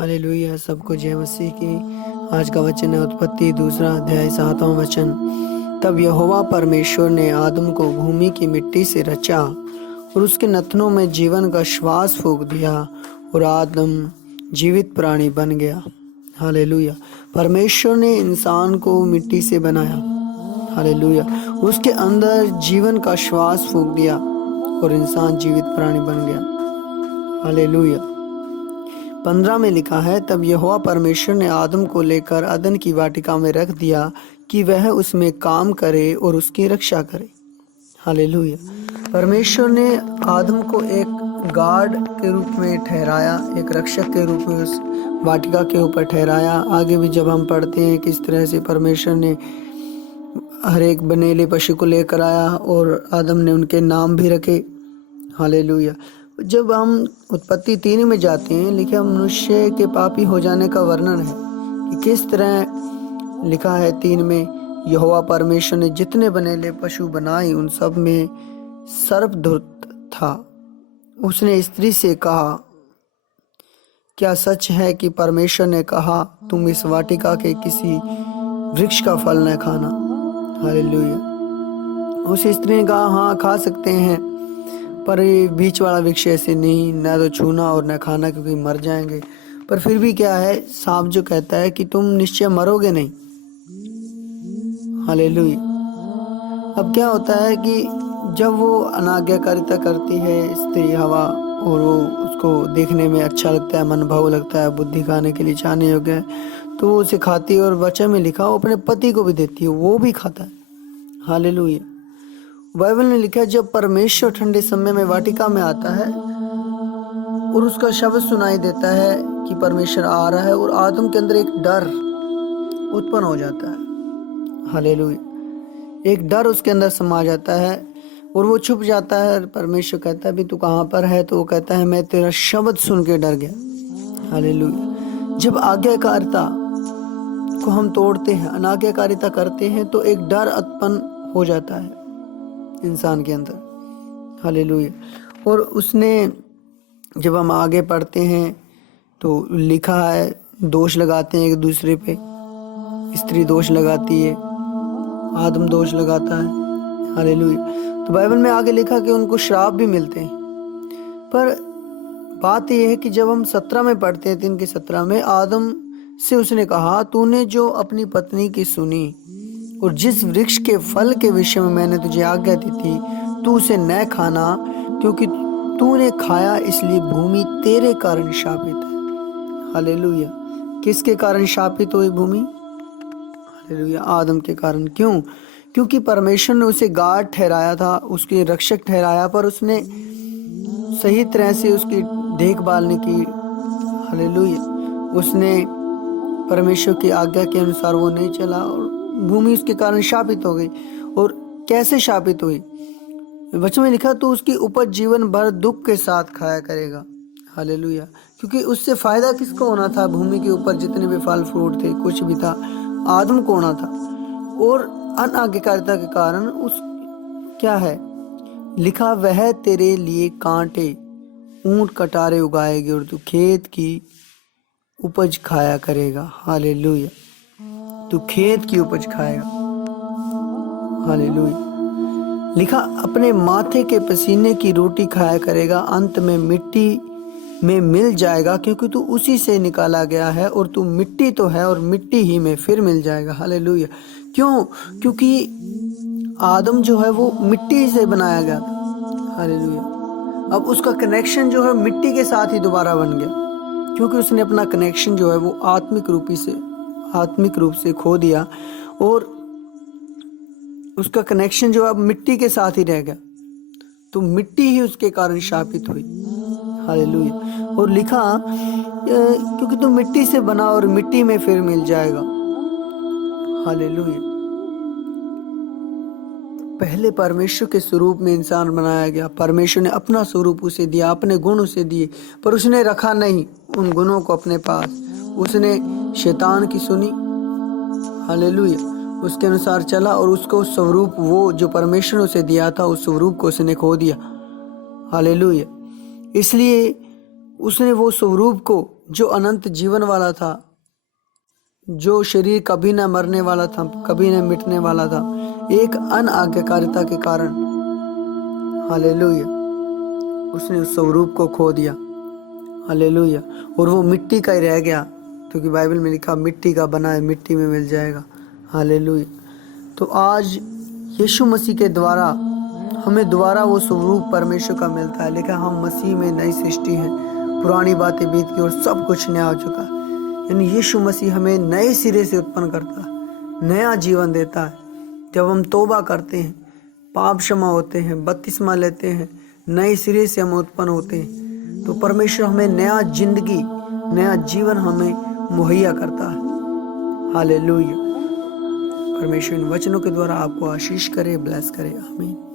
Hallelujah. सबको जय मसीह की। आज का वचन है उत्पत्ति 2 अध्याय 7वां वचन। तब यहोवा परमेश्वर ने आदम को भूमि की मिट्टी से रचा और उसके नथनों में जीवन का श्वास फूंक दिया और आदम जीवित प्राणी बन गया। हालेलुया। परमेश्वर ने इंसान को मिट्टी से बनाया। हालेलुया। उसके अंदर जीवन का श्वास फूंक दिया और इंसान जीवित प्राणी बन गया। हालेलुया। 15 में लिखा है, तब यहोवा परमेश्वर ने आदम को लेकर अदन की वाटिका में रख दिया कि वह उसमें काम करे और उसकी रक्षा करे। हालेलुया। परमेश्वर ने आदम को एक गार्ड के रूप में ठहराया, एक रक्षक के रूप में उस वाटिका के ऊपर ठहराया। आगे भी जब हम पढ़ते हैं किस तरह से परमेश्वर ने हर एक बनेले पशु को लेकर आया और आदम ने उनके नाम भी रखे। हालेलुया। जब हम उत्पत्ति 3 में जाते हैं, लिखा मनुष्य के पापी हो जाने का वर्णन है कि किस तरह लिखा है 3 में, यहोवा परमेश्वर ने जितने बनेले पशु बनाए उन सब में सर्पधुत था। उसने स्त्री से कहा, क्या सच है कि परमेश्वर ने कहा तुम इस वाटिका के किसी वृक्ष का फल न खाना? हालेलुया। उस स्त्री ने कहा, हाँ खा सकते हैं, पर ये बीच वाला वृक्ष ऐसे नहीं, न तो छूना और न खाना क्योंकि मर जाएंगे। पर फिर भी क्या है, सांप जो कहता है कि तुम निश्चय मरोगे नहीं। हालेलुया। अब क्या होता है कि जब वो अनाज्ञाकारिता करती है स्त्री हवा और वो उसको देखने में अच्छा लगता है, मन भाव लगता है, बुद्धि खाने के लिए चाहने योग्य है, तो वो उसे खाती है और वचन में लिखा वो अपने पति को भी देती है, वो भी खाता है। हालेलुया। बाइबल में लिखा है, जब परमेश्वर ठंडे समय में वाटिका में आता है और उसका शब्द सुनाई देता है कि परमेश्वर आ रहा है और आदम के अंदर एक डर उत्पन्न हो जाता है। हालेलुया। एक डर उसके अंदर समा जाता है और वो छुप जाता है। परमेश्वर कहता है, भी तू कहाँ पर है? तो वो कहता है, मैं तेरा शब्द सुन के डर गया। हालेलुया। जब आज्ञाकारिता को हम तोड़ते हैं, अनाज्ञाकारिता करते हैं, तो एक डर उत्पन्न हो जाता है इंसान के अंदर। हालेलुया। और उसने जब हम आगे पढ़ते हैं तो लिखा है, दोष लगाते हैं एक दूसरे पे। स्त्री दोष लगाती है, आदम दोष लगाता है। हालेलुया। तो बाइबल में आगे लिखा कि उनको श्राप भी मिलते हैं। पर बात यह है कि जब हम 17 में पढ़ते हैं, 3 के 17 में, आदम से उसने कहा, तूने जो अपनी पत्नी की सुनी और जिस वृक्ष के फल के विषय में मैंने तुझे आज्ञा दी थी, तू उसे न खाना, क्योंकि तूने खाया इसलिए भूमि तेरे कारण शापित है। हालेलुया। किसके कारण शापित हुई भूमि? हालेलुया। आदम के कारण। क्यों? क्योंकि परमेश्वर ने उसे गार्ड ठहराया था, उसके रक्षक ठहराया, पर उसने सही तरह से उसकी देखभाल नहीं की। हालेलुया। उसने परमेश्वर की आज्ञा के अनुसार वो नहीं चला और भूमि उसके कारण शापित हो गई। और कैसे शापित हुई? वचन में लिखा, तो उसकी उपज जीवन भर दुख के साथ खाया करेगा। हालेलुया। क्योंकि उससे फायदा किसको होना था? भूमि के ऊपर जितने भी फल फ्रूट थे, कुछ भी था, आदम को होना था। और अनाज्ञाकारिता के कारण उस क्या है लिखा, वह तेरे लिए कांटे ऊंट कटारे उगाएगी और तू खेत की उपज खाया करेगा। हालेलुया। तू खेत की उपज खाएगा। हालेलुया। लिखा, अपने माथे के पसीने की रोटी खाया करेगा, अंत में मिट्टी में मिल जाएगा, क्योंकि तू उसी से निकाला गया है और तू मिट्टी तो है और मिट्टी ही में फिर मिल जाएगा। हालेलुया। क्यों? क्योंकि आदम जो है वो मिट्टी से बनाया गया था। हालेलुया। अब उसका कनेक्शन जो है मिट्टी के साथ ही दोबारा बन गया, क्योंकि उसने अपना कनेक्शन जो है वो आत्मिक रूप से खो दिया और उसका कनेक्शन जो अब मिट्टी के साथ ही रह गया, तो मिट्टी ही उसके कारण शापित हुई। हालेलुया। और लिखा, क्योंकि तू मिट्टी से बना और मिट्टी में फिर मिल जाएगा। हालेलुया। पहले परमेश्वर के स्वरूप में इंसान बनाया गया। परमेश्वर ने अपना स्वरूप उसे दिया, अपने गुण उसे दिए, पर उसने रखा नहीं उन गुणों को अपने पास। उसने शैतान की सुनी। हालेलुया। उसके अनुसार चला और उसको स्वरूप, वो जो परमेश्वर ने उसे दिया था, उस स्वरूप को उसने खो दिया। हालेलुया। इसलिए उसने वो स्वरूप को जो अनंत जीवन वाला था, जो शरीर कभी न मरने वाला था, कभी न मिटने वाला था, एक अनाज्ञाकारिता के कारण, हालेलुया, उसने उस स्वरूप को खो दिया। हालेलुया। और वो मिट्टी का ही रह गया, क्योंकि बाइबल में लिखा मिट्टी का बना है मिट्टी में मिल जाएगा। हालेलुया। तो आज यीशु मसीह के द्वारा हमें दोबारा वो स्वरूप परमेश्वर का मिलता है। लेकिन हम मसीह में नई सृष्टि हैं, पुरानी बातें बीत गई और सब कुछ नया हो चुका है। यानी यीशु मसीह हमें नए सिरे से उत्पन्न करता है, नया जीवन देता है। जब हम तौबा करते हैं, पाप क्षमा होते हैं, बपतिस्मा लेते हैं, नए सिरे से हम उत्पन्न होते हैं, तो परमेश्वर हमें नया जिंदगी, नया जीवन हमें मुहैया करता है। हालेलुया। परमेश्वर इन वचनों के द्वारा आपको आशीष करे, ब्लेस करे। आमीन।